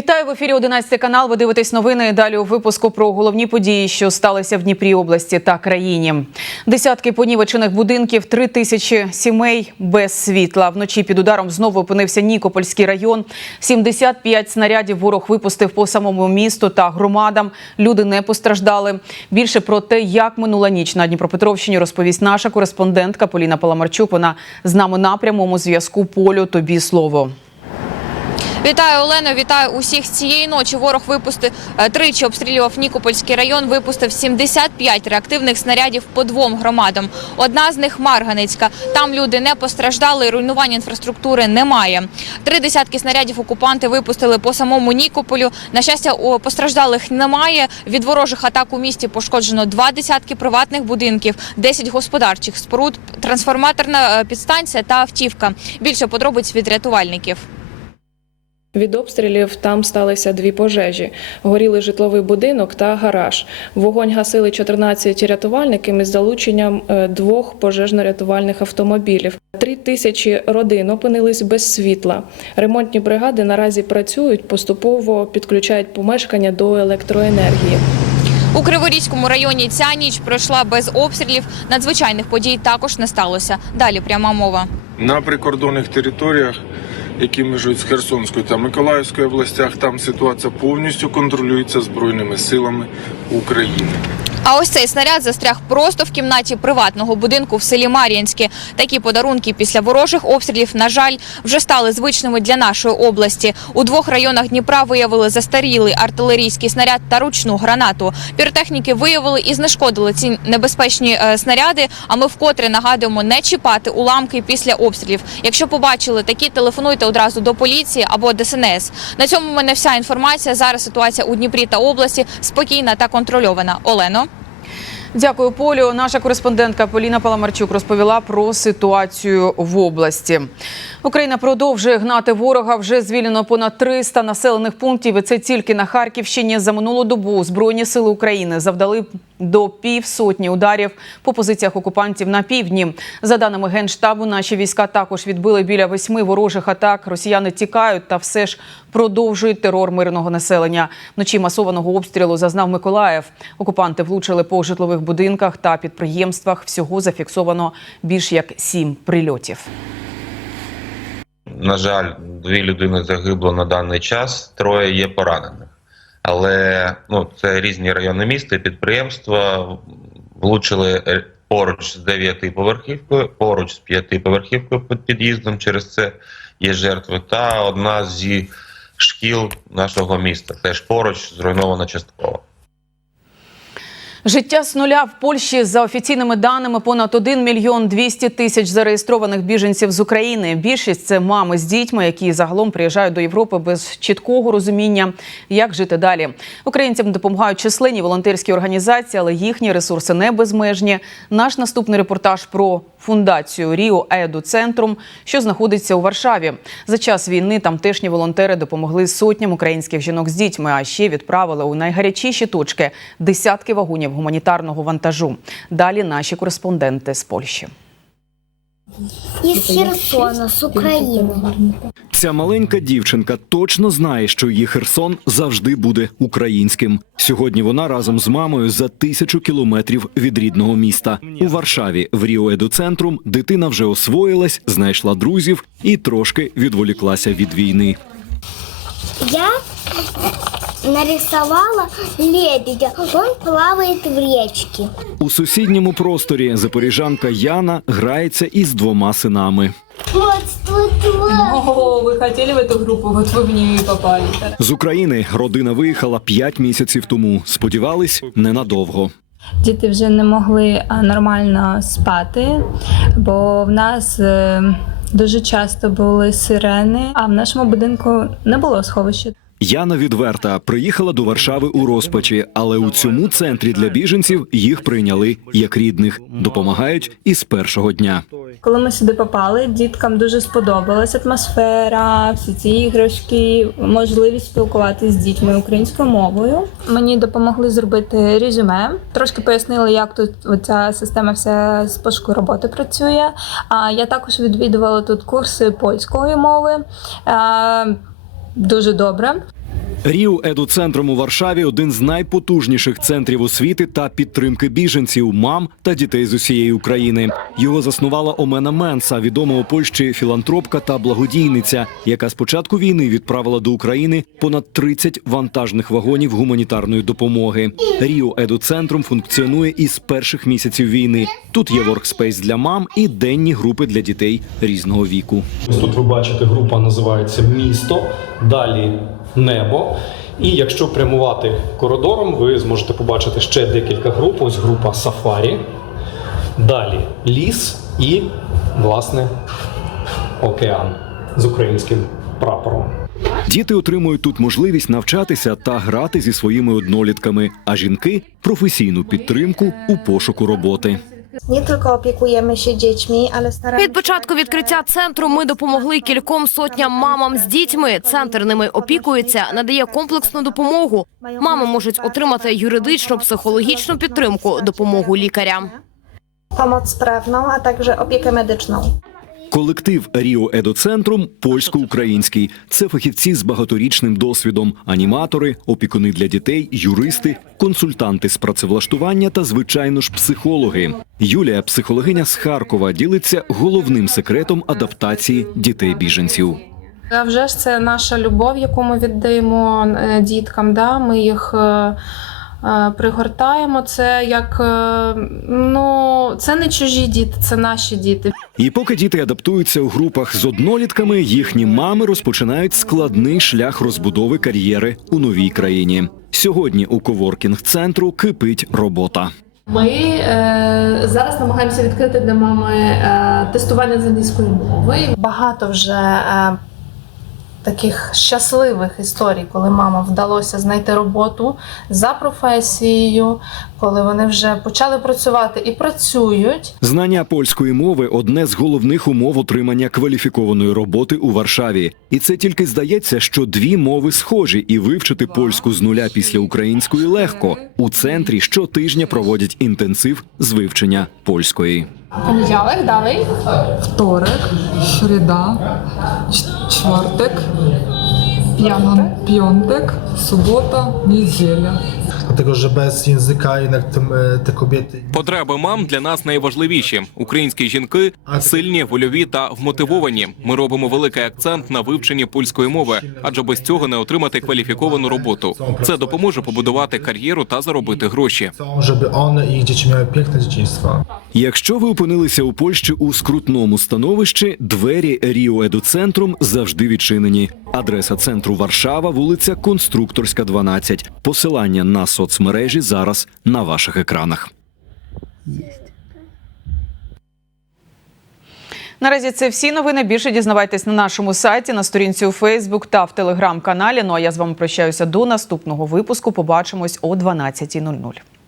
Вітаю в ефірі 11 канал. Ви дивитесь новини. Далі у випуску про головні події, що сталися в Дніпрі області та країні. Десятки понівечених будинків, три тисячі сімей без світла. Вночі під ударом знову опинився Нікопольський район. 75 снарядів ворог випустив по самому місту та громадам. Люди не постраждали. Більше про те, як минула ніч на Дніпропетровщині, розповість наша кореспондентка Поліна Паламарчук. Вона з нами на прямому зв'язку. Полю тобі слово. Вітаю Олено, вітаю усіх. Цієї ночі ворог випустив е, тричі обстрілював Нікопольський район. Випустив 75 реактивних снарядів по двом громадам. Одна з них Марганицька. Там люди не постраждали, руйнувань інфраструктури немає. Три десятки снарядів окупанти випустили по самому Нікополю. На щастя, у постраждалих немає. Від ворожих атак у місті пошкоджено два десятки приватних будинків, 10 господарчих споруд, трансформаторна е, підстанція та автівка. Більше подробиць від рятувальників. Від обстрілів там сталися дві пожежі: горіли житловий будинок та гараж. Вогонь гасили 14 рятувальників із залученням е, двох пожежно-рятувальних автомобілів. Три тисячі родин опинились без світла. Ремонтні бригади наразі працюють, поступово підключають помешкання до електроенергії. У Криворізькому районі ця ніч пройшла без обстрілів. Надзвичайних подій також не сталося. Далі пряма мова. На прикордонних територіях, які межують з Херсонською та Миколаївською областях, там ситуація повністю контролюється Збройними силами України. А ось цей снаряд застряг просто в кімнаті приватного будинку в селі Мар'янське. Такі подарунки після ворожих обстрілів, на жаль, вже стали звичними для нашої області. У двох районах Дніпра виявили застарілий артилерійський снаряд та ручну гранату. Піротехніки виявили і знешкодили ці небезпечні е, снаряди. А ми вкотре нагадуємо не чіпати уламки після обстрілів. Якщо побачили такі, телефонуйте одразу до поліції або ДСНС. На цьому в мене вся інформація. Зараз ситуація у Дніпрі та області спокійна та контрольована. Олено. Дякую, Полю. Наша кореспондентка Поліна Паламарчук розповіла про ситуацію в області. Україна продовжує гнати ворога. Вже звільнено понад 300 населених пунктів. І це тільки на Харківщині. За минулу добу Збройні сили України завдали до півсотні ударів по позиціях окупантів на півдні. За даними генштабу, наші війська також відбили біля восьми ворожих атак. Росіяни тікають та все ж продовжують терор мирного населення. Вночі масованого обстрілу зазнав Миколаїв. Окупанти влучили по житлових будинках та підприємствах. Всього зафіксовано більш як сім прильотів. На жаль, дві людини загибло на даний час, троє є поранених. Але ну, це різні райони міста, підприємства влучили е, поруч з дев'ятиповерхівкою, поруч з п'ятиповерхівкою під під'їздом. Через це є жертви. Та одна зі шкіл нашого міста теж поруч зруйнована частково. Життя з нуля в Польщі за офіційними даними понад 1 мільйон 200 тисяч зареєстрованих біженців з України. Більшість це мами з дітьми, які загалом приїжджають до Європи без чіткого розуміння, як жити далі. Українцям допомагають численні волонтерські організації, але їхні ресурси не безмежні. Наш наступний репортаж про фундацію Ріо Еду Центрум, що знаходиться у Варшаві. За час війни тамтешні волонтери допомогли сотням українських жінок з дітьми, а ще відправили у найгарячіші точки десятки вагонів гуманітарного вантажу. Далі наші кореспонденти з Польщі. Із Херсона, з України. Ця маленька дівчинка точно знає, що її Херсон завжди буде українським. Сьогодні вона разом з мамою за тисячу кілометрів від рідного міста. У Варшаві в Ріо Едуцентрум дитина вже освоїлась, знайшла друзів і трошки відволіклася від війни. Я нарисовала лебедя. Он плавает в речке. У сусідньому просторі запоріжанка Яна грається із двома синами. Вот тут вот. О, вы хотели в эту группу, вот вы в нее и попали. З України родина виїхала п'ять місяців тому. Сподівались, ненадовго. Діти вже не могли а, нормально спати, бо в нас е, дуже часто були сирени, а в нашому будинку не було сховища. Яна відверта приїхала до Варшави у розпачі, але у цьому центрі для біженців їх прийняли як рідних, допомагають із першого дня. Коли ми сюди попали, діткам дуже сподобалась атмосфера, всі ці іграшки, можливість спілкуватися з дітьми українською мовою. Мені допомогли зробити резюме. Трошки пояснили, як тут ця система вся з пошуку роботи працює. А я також відвідувала тут курси польської мови. Дуже добре. Ріо Едуцентром у Варшаві один з найпотужніших центрів освіти та підтримки біженців, мам та дітей з усієї України. Його заснувала Омена Менса, відома у Польщі філантропка та благодійниця, яка з початку війни відправила до України понад 30 вантажних вагонів гуманітарної допомоги. Ріо Едуцентром функціонує із перших місяців війни. Тут є воркспейс для мам і денні групи для дітей різного віку. Тут ви бачите, група називається Місто, далі небо. І якщо прямувати коридором, ви зможете побачити ще декілька груп. Ось група Сафарі, далі ліс і, власне, океан з українським прапором. Діти отримують тут можливість навчатися та грати зі своїми однолітками, а жінки професійну підтримку у пошуку роботи. Nie tylko opiekujemy się dziećmi, ale staramy Від початку відкриття центру ми допомогли кільком сотням мамам з дітьми. Центр ними опікується, надає комплексну допомогу. Мами можуть отримати юридичну, психологічну підтримку, допомогу лікаря. pomoc prawną, a także opiekę medyczną. Колектив Ріо Едоцентрум польсько-український. Це фахівці з багаторічним досвідом, аніматори, опікуни для дітей, юристи, консультанти з працевлаштування та, звичайно ж, психологи. Юлія, психологиня з Харкова, ділиться головним секретом адаптації дітей біженців. А вже ж це наша любов, яку ми віддаємо е, діткам. Да? Ми їх е, е, пригортаємо. Це як ну, це не чужі діти, це наші діти. І поки діти адаптуються у групах з однолітками, їхні мами розпочинають складний шлях розбудови кар'єри у новій країні. Сьогодні у коворкінг центру кипить робота. Ми е, зараз намагаємося відкрити для мами е, тестування з англійської мови. Багато вже е, таких щасливих історій, коли мама вдалося знайти роботу за професією, коли вони вже почали працювати і працюють. Знання польської мови одне з головних умов отримання кваліфікованої роботи у Варшаві. І це тільки здається, що дві мови схожі, і вивчити польську з нуля після української легко. У центрі щотижня проводять інтенсив з вивчення польської. Poniedziałek dalej? Wtorek, średa, czwartek, piątek, piątek sobota, niedziela. Dlatego, że bez języka jednak tym, e, te kobiety Потреби мам для нас найважливіші. Українські жінки сильні, вольові та вмотивовані. Ми робимо великий акцент на вивченні польської мови, адже без цього не отримати кваліфіковану роботу. Це допоможе побудувати кар'єру та заробити гроші. one i ich dzieci miały. Якщо ви опинилися у Польщі у скрутному становищі, двері Ріо Едуцентрум завжди відчинені. Адреса центру Варшава, вулиця Конструкторська, 12. Посилання на соцмережі зараз на ваших екранах. Наразі це всі новини. Більше дізнавайтесь на нашому сайті, на сторінці у Фейсбук та в телеграм-каналі. Ну а я з вами прощаюся до наступного випуску. Побачимось о 12.00.